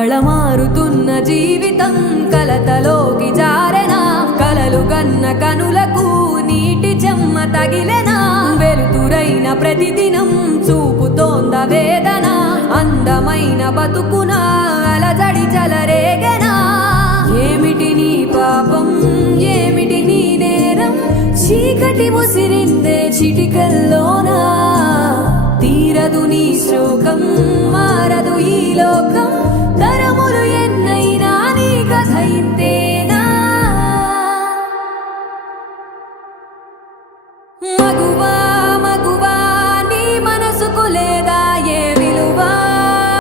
కళమారుతున్న జీవితం కలతలోకి జారెనా కలలు గన్న కనులకు నీటి చెమ్మ తగిలెనా వెలుతురైన ప్రతిదినం చూపుతోంద వేదన అందమైన బతుకున అలజడి చలరేగెనా ఏమిటి నీ పాపం ఏమిటి నీ నేరం చీకటి ముసిరిందే చిటికల్లోనా తీరదు నీ శోకం మారదు ఈ లోకం